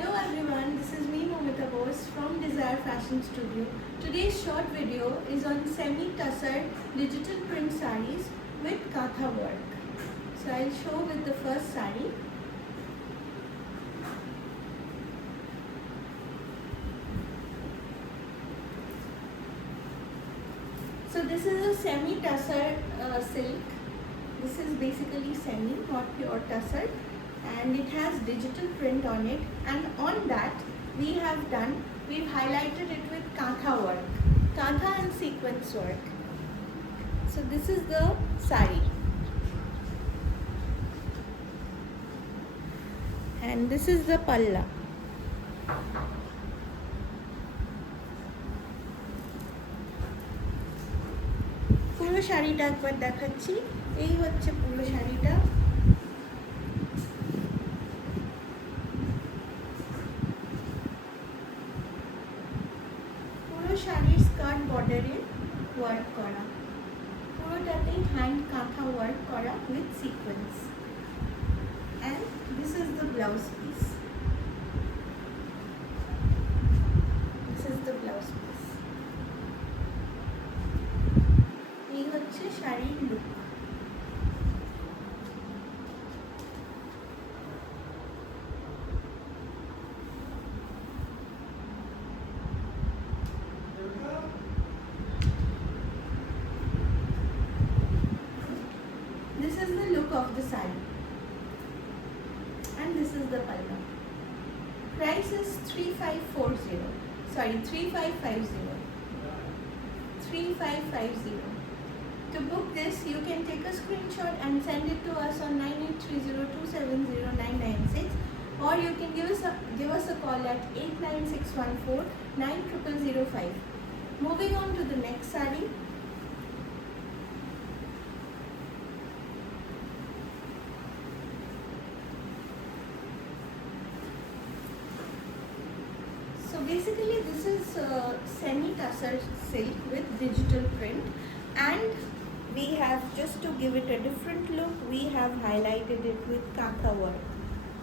Hello everyone, this is me Momita Bose from Desire Fashion Studio. Today's short video is on semi-tussar digital print sarees with katha work. So I'll show with the first saree. So this is a semi-tussar silk. This is basically semi, not pure tussar. And it has digital print on it, and on that we've highlighted it with katha work, katha and sequence work. So this is the sari, and this is the palla. পুরো শাড়িটা একবার দেখাচ্ছি, এই হচ্ছে পুরো শাড়িটা। শাড়ির স্কার্ট বর্ডারে ওয়ার্ক করা, পুরোটাতেই হ্যান্ড কাঁথা ওয়ার্ক করা with sequence, and this is the blouse piece. This is the blouse piece. এই হচ্ছে শাড়ির look. This is the look of the saree, and this is the palla. Price is 3550. Sorry, 3550. 3550. To book this, you can take a screenshot and send it to us on 9830270996, or you can give us a call at 89614 Moving on to the next saree. So basically this is semi-tussar silk with digital print, and we have, just to give it a different look, we have highlighted it with katha work,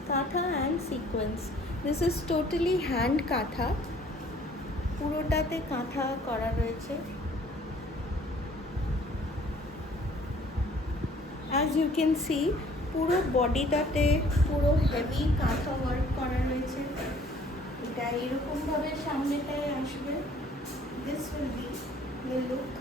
katha and sequence. This is totally hand katha, পুরোটাতে কাঁথা করা রয়েছে। As you can see, পুরো বডিটাতে পুরো হেভি কাঁথা work করা রয়েছে। এটা এরকম ভাবে সামনেটায় আসবে। This will be the look.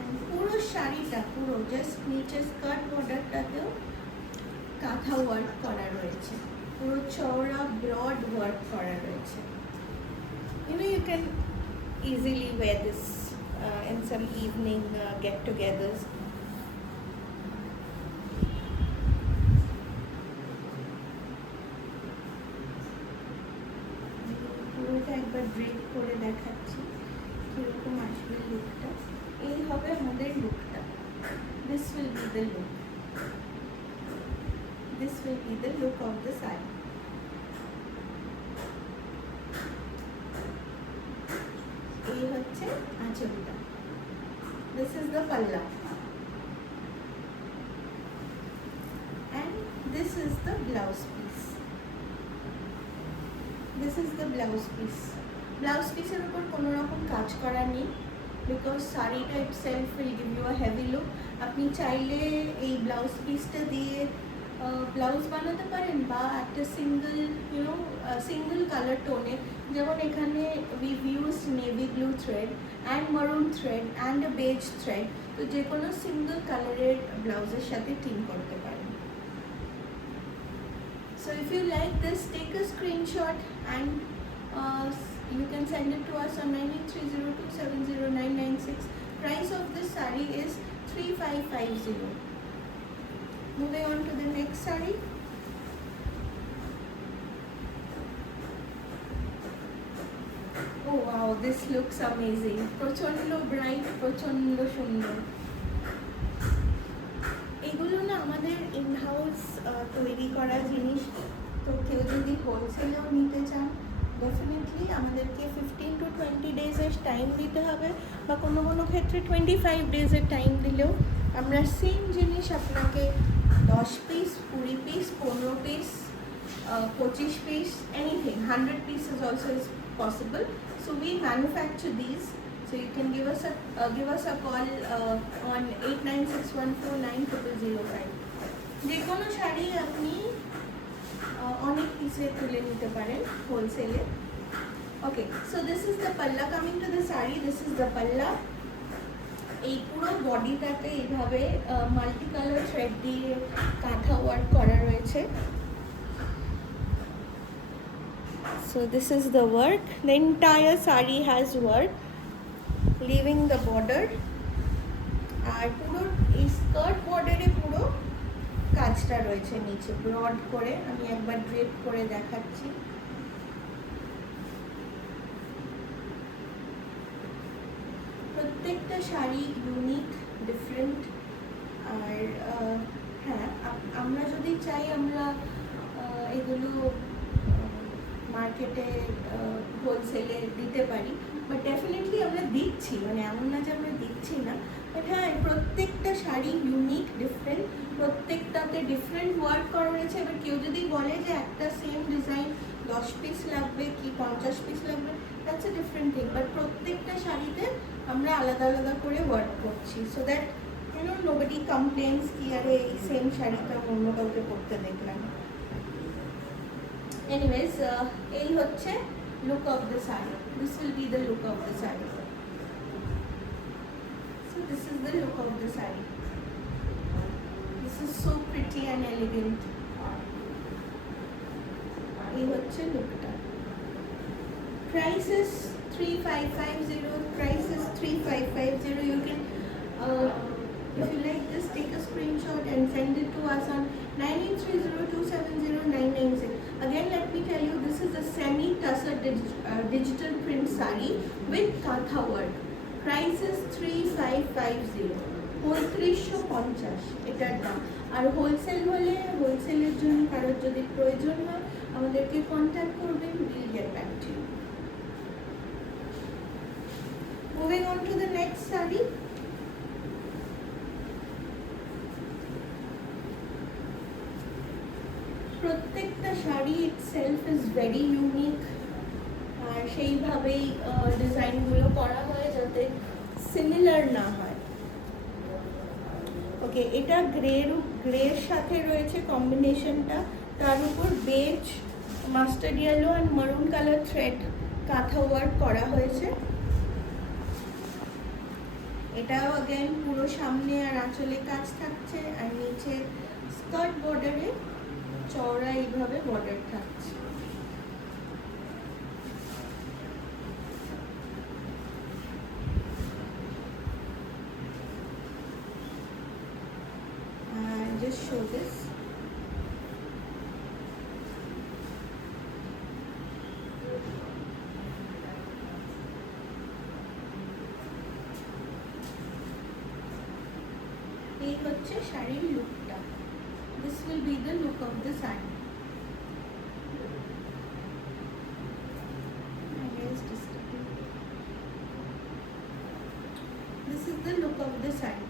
And পুরো শাড়িটা পুরো জাস্ট নিচে স্কার্ট বর্ডারটাতেও কাঁথা ওয়ার্ক করা রয়েছে, পুরো চওড়া ব্রড ওয়ার্ক করা রয়েছে। You can easily wear this in some evening get-togethers. পুরোটা একবার ব্রেক করে দেখাচ্ছি কিরকম আসবে লুকটা। এই হবে আমাদের লুকটা। This will be the look. This will be the look of the saree. এই হচ্ছে আঁচলটা। This is the palla, and this is the blouse piece. This is the blouse piece. Blouse piece এর উপর কোনো রকম কাজ করা নেই, because শাড়িটা itself will give you a heavy look. আপনি চাইলে এই ব্লাউজ পিসটা দিয়ে ব্লাউজ বানাতে পারেন, বা একটা সিঙ্গল কালার টোনে, যেমন এখানে we've used navy blue thread and maroon thread and a beige thread, তো যে কোনো সিঙ্গল কালারের ব্লাউজের সাথে টিম করতে পারেন। So if you like this, take a screenshot and you can send it to us on 9830270996. Price of this saree is 3550. Moving on to the next saree. Oh wow, this looks amazing. প্রচন্ড ব্রাইট, প্রচন্ড সুন্দর। এগুলো না আমাদের in house তৈরি করা জিনিস, তো কেউ যদি হোলসেলেও নিতে চান, ডেফিনেটলি আমাদেরকে 15 to 20 ডেজের টাইম দিতে হবে, বা কোনো কোনো ক্ষেত্রে 25 ডেজের টাইম দিলেও আমরা সেম জিনিস আপনাকে 10 10 পিস, 20 পিস, 15 পিস, 25 piece, anything. 100 pieces also is possible. So we manufacture these. So you can give us a call on 8961490005. যে কোনো শাড়ি আপনি অনেক পিসে তুলে নিতে পারেন হোলসেলে। ওকে, সো দিস ইজ দ্য পাল্লা। Coming to the sari, this is the পাল্লা। এই পুরো বডিটাতে এইভাবে মাল্টি কালার থ্রেড দিয়ে কাঁথা ওয়ার্ক করা রয়েছে। So this is the work. The entire sari has work, leaving the border. আর পুরো এই স্কার্ট বর্ডারে পুরো কাজটা রয়েছে নিচে ব্রড করে। আমি একবার ড্রেপ করে দেখাচ্ছি। প্রত্যেকটা শাড়ি ইউনিক, ডিফারেন্ট। আর হ্যাঁ, আমরা যদি চাই আমরা এগুলো মার্কেটে হোলসেলে দিতে পারি, বাট ডেফিনেটলি আমরা দিচ্ছি, মানে এমন না যে আমরা দিচ্ছি না। বাট হ্যাঁ, প্রত্যেকটা শাড়ি ইউনিক, ডিফারেন্ট, প্রত্যেকটাতে ডিফারেন্ট ওয়ার্ক করা রয়েছে। এবার কেউ যদি বলে যে একটা সেম ডিজাইন 10 পিস লাগবে কি 50 পিস লাগবে, that's a different thing. But প্রত্যেকটা শাড়িতে আমরা আলাদা আলাদা করে ওয়ার্ক করছি, সো দ্যাট নোবডি কমপ্লেন্স কি আরে এই সেম শাড়িটা অন্য কাউকে পরতে দেখলাম। এনিওয়েজ, এই হচ্ছে look of the sari. This will be the look of the sari. So this is the look of the saree. This is so pretty and elegant. এই হচ্ছে লুকটা। Price is 3550. Price is 3550. You can, if you like this, take a screenshot and send it to us on 9830270996. Again, let me tell you, this is a semi-tussar digital print saree with katha work. Price is 3550, 3550 এটার দাম। আর হোলসেল হলে হোলসেলের জন্য কারোর যদি প্রয়োজন হয় আমাদেরকে কন্ট্যাক্ট করবেন, will get back to you. Moving on to the next sari. প্রত্যেকটা sari itself is very unique, আর সেইভাবেই ডিজাইনগুলো করা হয় যাতে সিমিলার না হয়। ওকে, এটা গ্রের সাথে রয়েছে কম্বিনেশনটা, তার উপর beige, mustard yellow and maroon colour thread kantha work করা হয়েছে। এটাও অ্যাগেন পুরো সামনে আর আঁচলে কাজ থাকছে, আর নিচে স্কার্ট বর্ডারে চওড়া এইভাবে বর্ডার থাকছে। Just show this. এই হচ্ছে শাড়ির লুকটা। This will be the look of the saree. This is the look of the saree.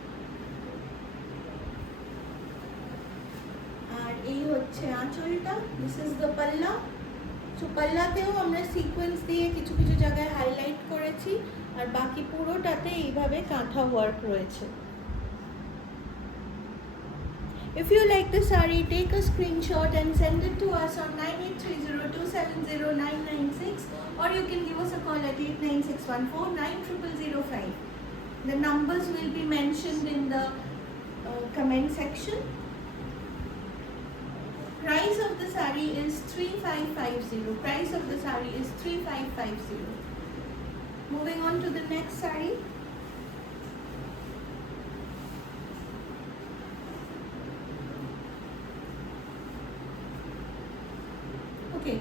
আর এই হচ্ছে আঁচলটা। This is the পাল্লা। সো পাল্লাতেও আমরা সিকোয়েন্স দিয়ে কিছু কিছু জায়গায় হাইলাইট করেছি, আর বাকি পুরোটাতে এইভাবে কাঁথা ওয়ার্ক রয়েছে। If you like the saree, take a screenshot and send it to us on 9830270996, or you can give us a call at 8961490005. The numbers will be mentioned in the comment section. Price of the saree is 3550. Price of the saree is 3550. Moving on to the next saree. Okay,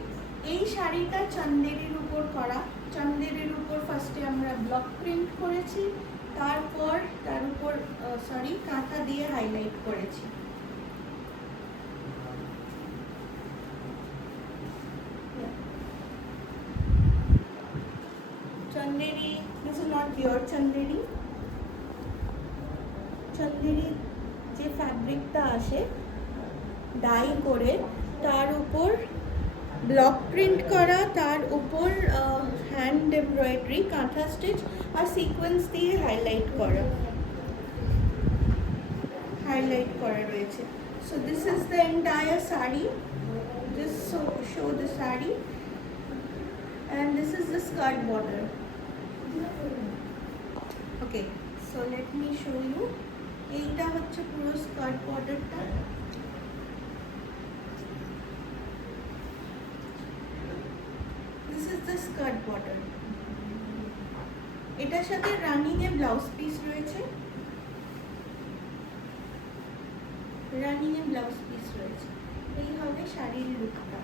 এই শাড়িটা চন্দেরির উপর করা। চন্দেরির উপর ফার্স্টে আমরা block print করেছি, তারপর তার উপর কাঁথা দিয়ে হাইলাইট করেছি। Chanderi, this is not pure Chanderi. Chanderi যে ফ্যাব্রিকটা আসে ডাই করে তার উপর ব্লক প্রিন্ট করা, তার উপর হ্যান্ড এমব্রয়ডারি, কাঁথা স্টিচ আর সিকোয়েন্স দিয়ে হাইলাইট করা রয়েছে। So this is the entire sari. Just show the sari, and this is the skirt border. Okay, so let me show you. এইটা হচ্ছে পুরো স্কার্ট বর্ডারটা। This is the skirt border. এটার সাথে রানিং এ ব্লাউজ পিস রয়েছে, এই হবে শাড়ির লুকটা।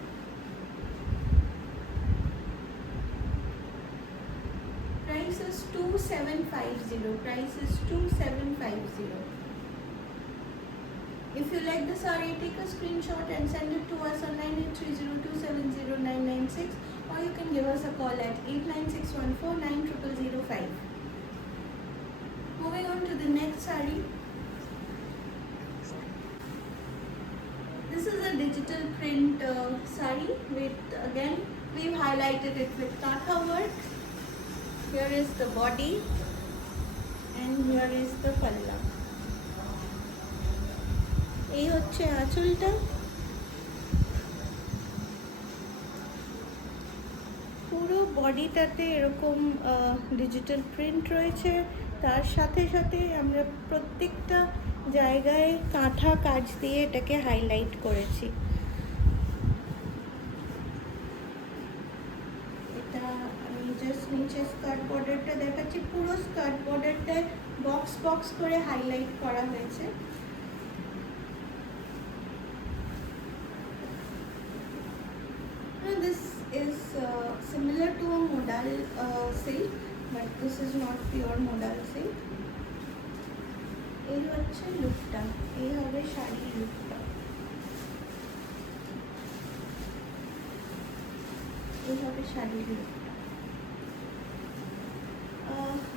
Price is 2750. If you like the saree, take a screenshot and send it to us on 9830270996, or you can give us a call at 896149005. Moving on to the next saree. This is a digital print saree with, again, we've highlighted it with katha work. Here is the body and here is the palla. এই হচ্ছে আঁচলটা। পুরো বডিটাতে এরকম digital print রয়েছে, তার সাথে সাথে আমরা প্রত্যেকটা জায়গায় কাঁথা কাজ দিয়ে এটাকে হাইলাইট করেছি। এটা আমি জাস্ট নিচে স্কার্ট বর্ডারটা দেখাচ্ছি, পুরো স্কার্ট বর্ডারটায় বক্স করে হাইলাইট করা হয়েছে। This is similar to a modal silk, but this is not pure modal silk. এই হচ্ছে লুকটা, এই হবে শাড়ির লুকটা,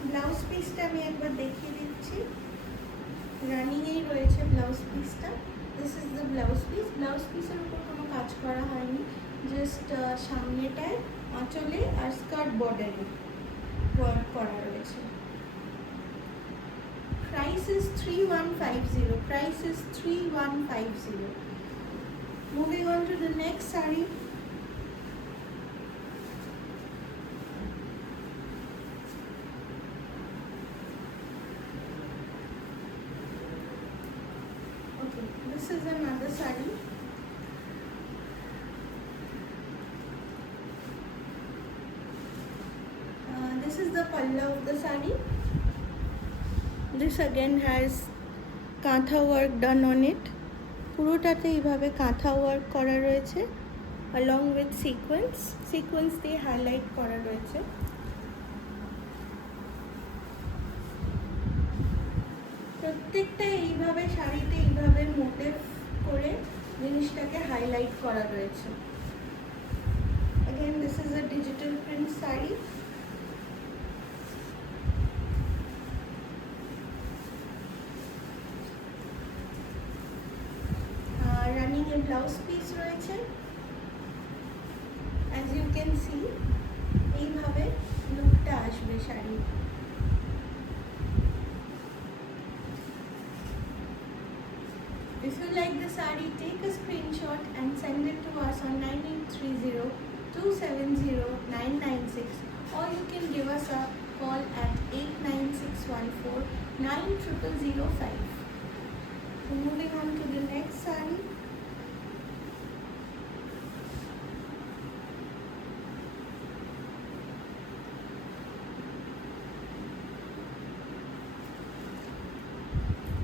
ব্লাউজ পিসটা আমি একবার দেখিয়ে দিচ্ছি। রানিং এই রয়েছে ব্লাউজ পিসটা। দিস ইজ দ্য ব্লাউজ পিসের উপর কোনো কাজ করা হয়নি, জাস্ট সামনেটায় আঁচলে আর স্কার্ট বর্ডারে ওয়ার্ক করা রয়েছে। Price is 3150. Moving on to the next saree. Okay, this is another saree. This is the palla of the saree. This again has কাঁথা ওয়ার্ক ডান অন ইট। পুরোটাতে এইভাবে কাঁথা ওয়ার্ক করা রয়েছে, along with সিকোয়েন্স দিয়ে হাইলাইট করা রয়েছে। প্রত্যেকটা এইভাবে শাড়িতে এইভাবে মোটিভ করে জিনিসটাকে হাইলাইট করা রয়েছে। Again, this is a digital print saree. Running এর ব্লাউজ পিস রয়েছে। অ্যাজ ইউ ক্যান সি, এইভাবে লুকটা আসবে sari. If you like the saree, take a screenshot and send it to us on 9830270996, or you can give us a call at 896149005. Moving on to the next saree.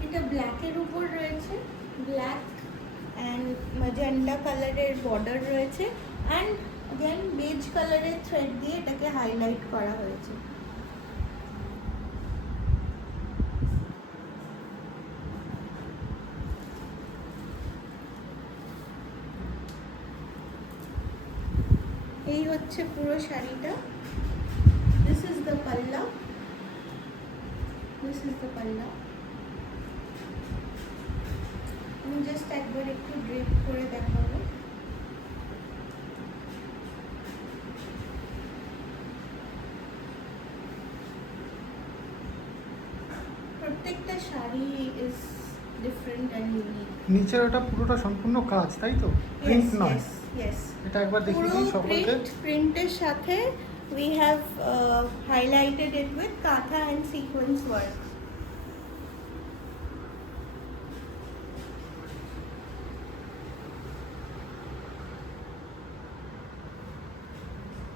এটা ব্ল্যাকের উপর রয়েছে, black and magenta কালারের বর্ডার রয়েছে, and again base কালারের থ্রেড দিয়ে এটাকে হাইলাইট করা হয়েছে। এই হচ্ছে পুরো শাড়িটা। This is the palla. আমি জাস্ট একবার একটু ড্রেপ করে দেখাবো। প্রত্যেকটা sari is different and unique. নিচের ওটা পুরোটা সম্পূর্ণ কাজ, তাই তো? প্রিন্ট নয়? ইয়েস, এটা একবার দেখিয়ে দিই সকলকে। প্রিন্টের সাথে we have highlighted it with katha and sequence work.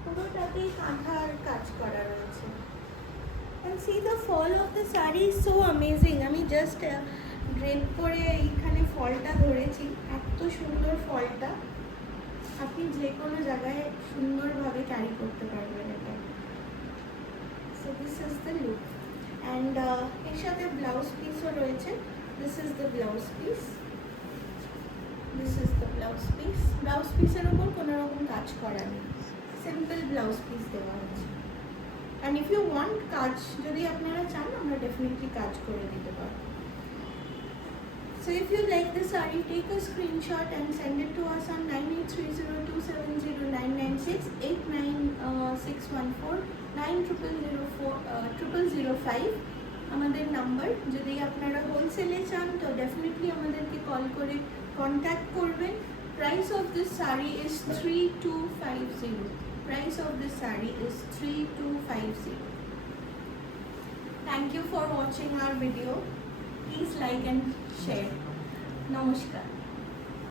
পুরোটাতেই কাঁথার কাজ করা রয়েছে। And see the fall of the saree is so amazing. আমি জাস্ট ড্রেপ করে এইখানে ফলটা ধরেছি, এত সুন্দর ফলটা। আপনি যে কোনো জায়গায় সুন্দরভাবে ক্যারি করতে পারবেন এটা। So this is the look. And এর সাথে ব্লাউজ পিসও রয়েছে। This is the blouse piece, this is the blouse piece. Blouse পিসের ওপর কোনো রকম কাজ করা নেই, সিম্পল ব্লাউজ পিস দেওয়া হয়েছে। অ্যান্ড ইফ ইউ ওয়ান্ট কাজ যদি আপনারা চান, আমরা ডেফিনেটলি কাজ করে দিতে পারবো। So if you like the saree, take a screenshot and send it to us on 9830270996, 896149004 আমাদের নাম্বার। যদি আপনারা হোলসেলে চান তো ডেফিনেটলি আমাদেরকে কল করে কন্ট্যাক্ট করবেন। প্রাইস অফ দিস শাড়ি ইজ 3250। প্রাইস অফ দিস শাড়ি ইজ 3250। Thank you for watching our video. Please like and share. Namaskar.